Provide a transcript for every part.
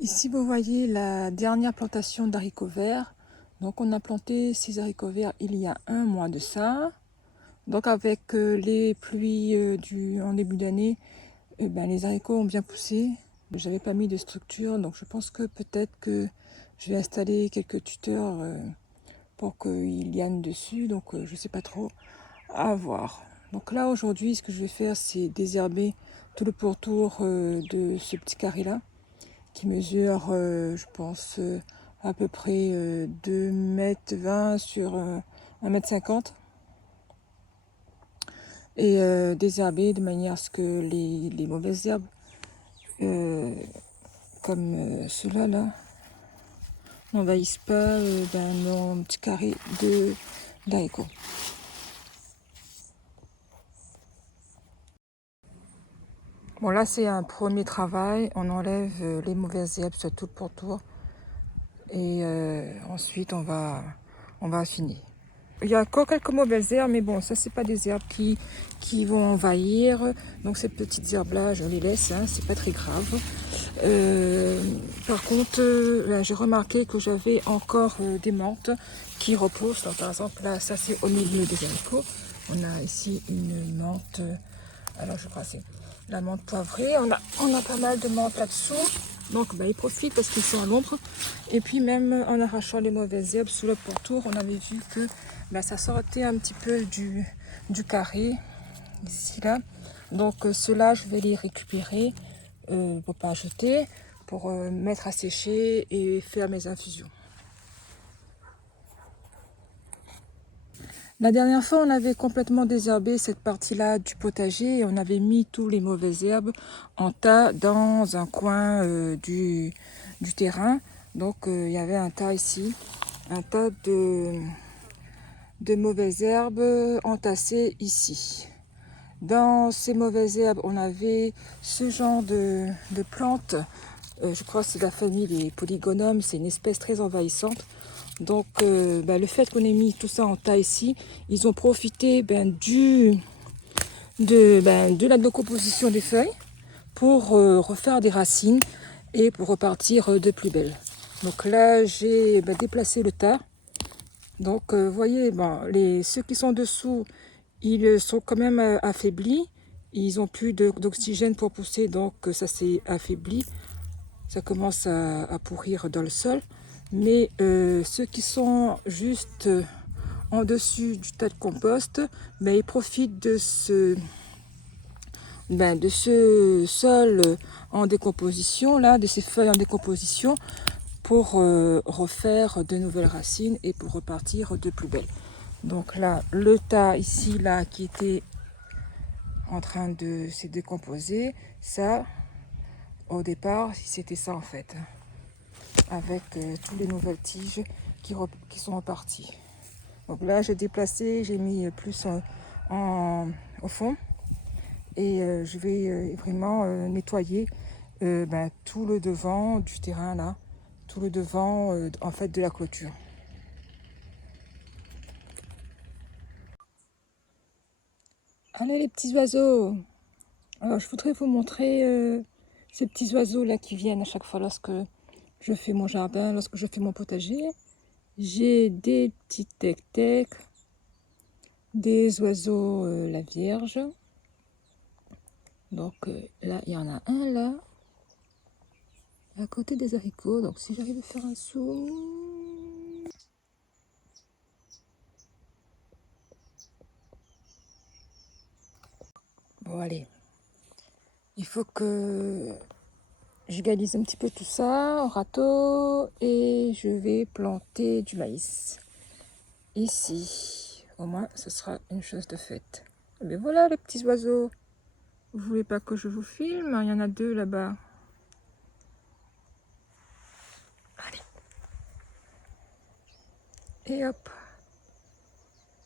Ici, vous voyez la dernière plantation d'haricots verts. Donc, on a planté ces haricots verts il y a un mois de ça. Donc, avec les pluies en début d'année, les haricots ont bien poussé. J'avais pas mis de structure, donc je pense que peut-être que je vais installer quelques tuteurs pour qu'ils lignent dessus. Donc, je sais pas trop, à voir. Donc là, aujourd'hui, ce que je vais faire, c'est désherber tout le pourtour de ce petit carré-là, qui mesure, je pense, à peu près 2,20 m sur 1,50 m. Et désherber de manière à ce que les mauvaises herbes, comme ceux-là, là, n'envahissent pas mon petit carré d'haricots. Bon, là, c'est un premier travail. On enlève les mauvaises herbes sur tout le pourtour. Et ensuite, on va affiner. Il y a encore quelques mauvaises herbes, mais bon, ça, c'est pas des herbes qui vont envahir. Donc, ces petites herbes-là, je les laisse, hein, c'est pas très grave. Par contre, là, j'ai remarqué que j'avais encore des menthes qui repoussent. Donc, par exemple, là, ça, c'est au milieu des haricots. On a ici une menthe, alors je crois que c'est la menthe poivrée. On a pas mal de menthes là-dessous. Donc, ils profitent parce qu'ils sont à l'ombre. Et puis, même en arrachant les mauvaises herbes sous le pourtour, on avait vu que ça sortait un petit peu du carré, ici, là. Donc, ceux-là, je vais les récupérer pour pas jeter, pour mettre à sécher et faire mes infusions. La dernière fois, on avait complètement désherbé cette partie-là du potager et on avait mis tous les mauvaises herbes en tas dans un coin du terrain. Donc, il y avait un tas ici, un tas de mauvaises herbes entassées ici. Dans ces mauvaises herbes, on avait ce genre de plantes. Je crois que c'est la famille des Polygonums, c'est une espèce très envahissante. Donc, le fait qu'on ait mis tout ça en tas ici, ils ont profité de la décomposition des feuilles pour refaire des racines et pour repartir de plus belle. Donc là, j'ai déplacé le tas. Donc, vous voyez, ceux qui sont dessous, ils sont quand même affaiblis. Ils n'ont plus d'oxygène pour pousser, donc ça s'est affaibli. Ça commence à pourrir dans le sol. Mais ceux qui sont juste en dessus du tas de compost, ils profitent de ce sol en décomposition, là, de ces feuilles en décomposition, pour refaire de nouvelles racines et pour repartir de plus belle. Donc là, le tas ici, là, qui était en train de se décomposer, ça, au départ, c'était ça en fait, avec toutes les nouvelles tiges qui sont reparties. Donc là, j'ai déplacé, j'ai mis plus au fond et je vais vraiment nettoyer tout le devant du terrain là, tout le devant en fait de la clôture. Allez les petits oiseaux! Alors je voudrais vous montrer ces petits oiseaux là qui viennent à chaque fois lorsque je fais mon jardin, lorsque je fais mon potager. J'ai des petits tec-tec, des oiseaux la vierge. Donc là, il y en a un là, à côté des haricots. Donc si j'arrive à faire un zoom. Bon allez, il faut que j'égalise un petit peu tout ça au râteau et je vais planter du maïs ici. Au moins, ce sera une chose de faite. Mais voilà les petits oiseaux. Vous voulez pas que je vous filme? Il y en a deux là-bas. Allez. Et hop.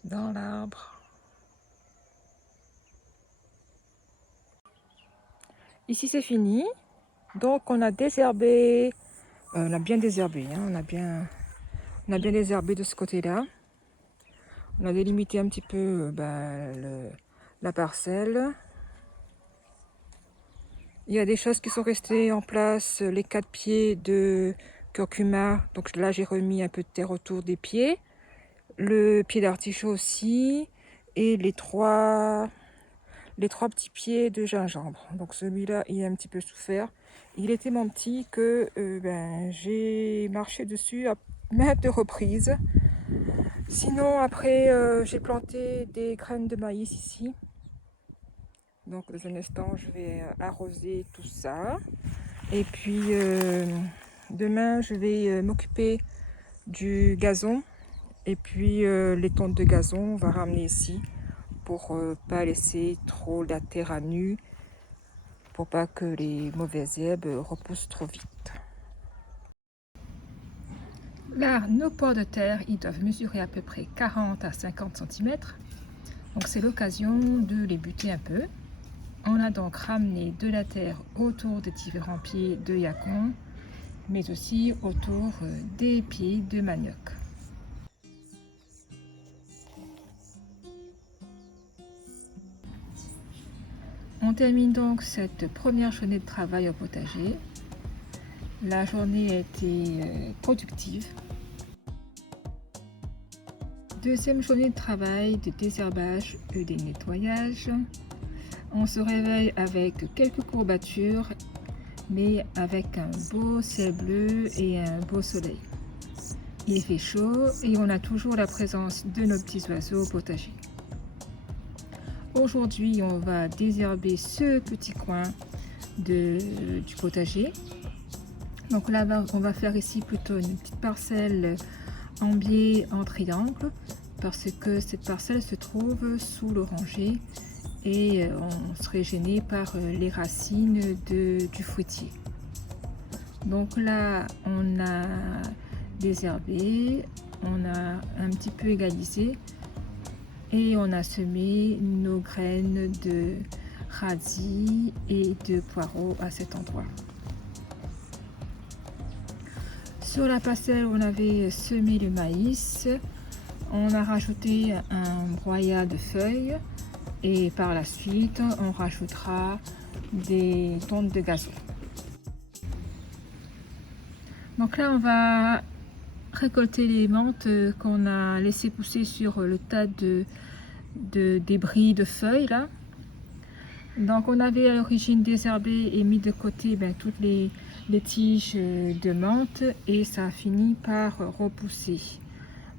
Dans l'arbre. Ici c'est fini. Donc on a désherbé. On a bien désherbé. Hein, on a bien désherbé de ce côté-là. On a délimité un petit peu la parcelle. Il y a des choses qui sont restées en place, les 4 pieds de curcuma, donc là j'ai remis un peu de terre autour des pieds, le pied d'artichaut aussi, et les trois petits pieds de gingembre. Donc celui-là, il a un petit peu souffert. Il est tellement petit que j'ai marché dessus à maintes reprises. Sinon, après, j'ai planté des graines de maïs ici. Donc dans un instant, je vais arroser tout ça. Et puis demain, je vais m'occuper du gazon. Et puis les tontes de gazon, on va ramener ici pour pas laisser trop la terre à nu, pour pas que les mauvaises herbes repoussent trop vite. Là, nos pots de terre, ils doivent mesurer à peu près 40 à 50 cm. Donc c'est l'occasion de les buter un peu. On a donc ramené de la terre autour des différents pieds de yacon, mais aussi autour des pieds de manioc. On termine donc cette première journée de travail au potager. La journée a été productive. Deuxième journée de travail de désherbage et de nettoyage. On se réveille avec quelques courbatures, mais avec un beau ciel bleu et un beau soleil. Il fait chaud et on a toujours la présence de nos petits oiseaux au potager. Aujourd'hui, on va désherber ce petit coin du potager. Donc là, on va faire ici plutôt une petite parcelle en biais en triangle parce que cette parcelle se trouve sous l'oranger et on serait gêné par les racines du fruitier. Donc là, on a désherbé, on a un petit peu égalisé et on a semé nos graines de radis et de poireaux à cet endroit. Sur la parcelle, on avait semé le maïs, on a rajouté un broyat de feuilles et par la suite, on rajoutera des tontes de gazon. Donc là, on va récolter les menthes qu'on a laissé pousser sur le tas de débris de feuilles là. Donc on avait à l'origine désherbé et mis de côté toutes les tiges de menthe et ça a fini par repousser.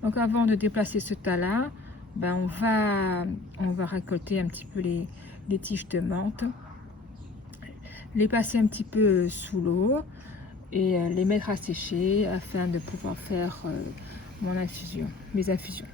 Donc avant de déplacer ce tas là, on va récolter un petit peu les tiges de menthe, les passer un petit peu sous l'eau et les mettre à sécher afin de pouvoir faire mes infusions.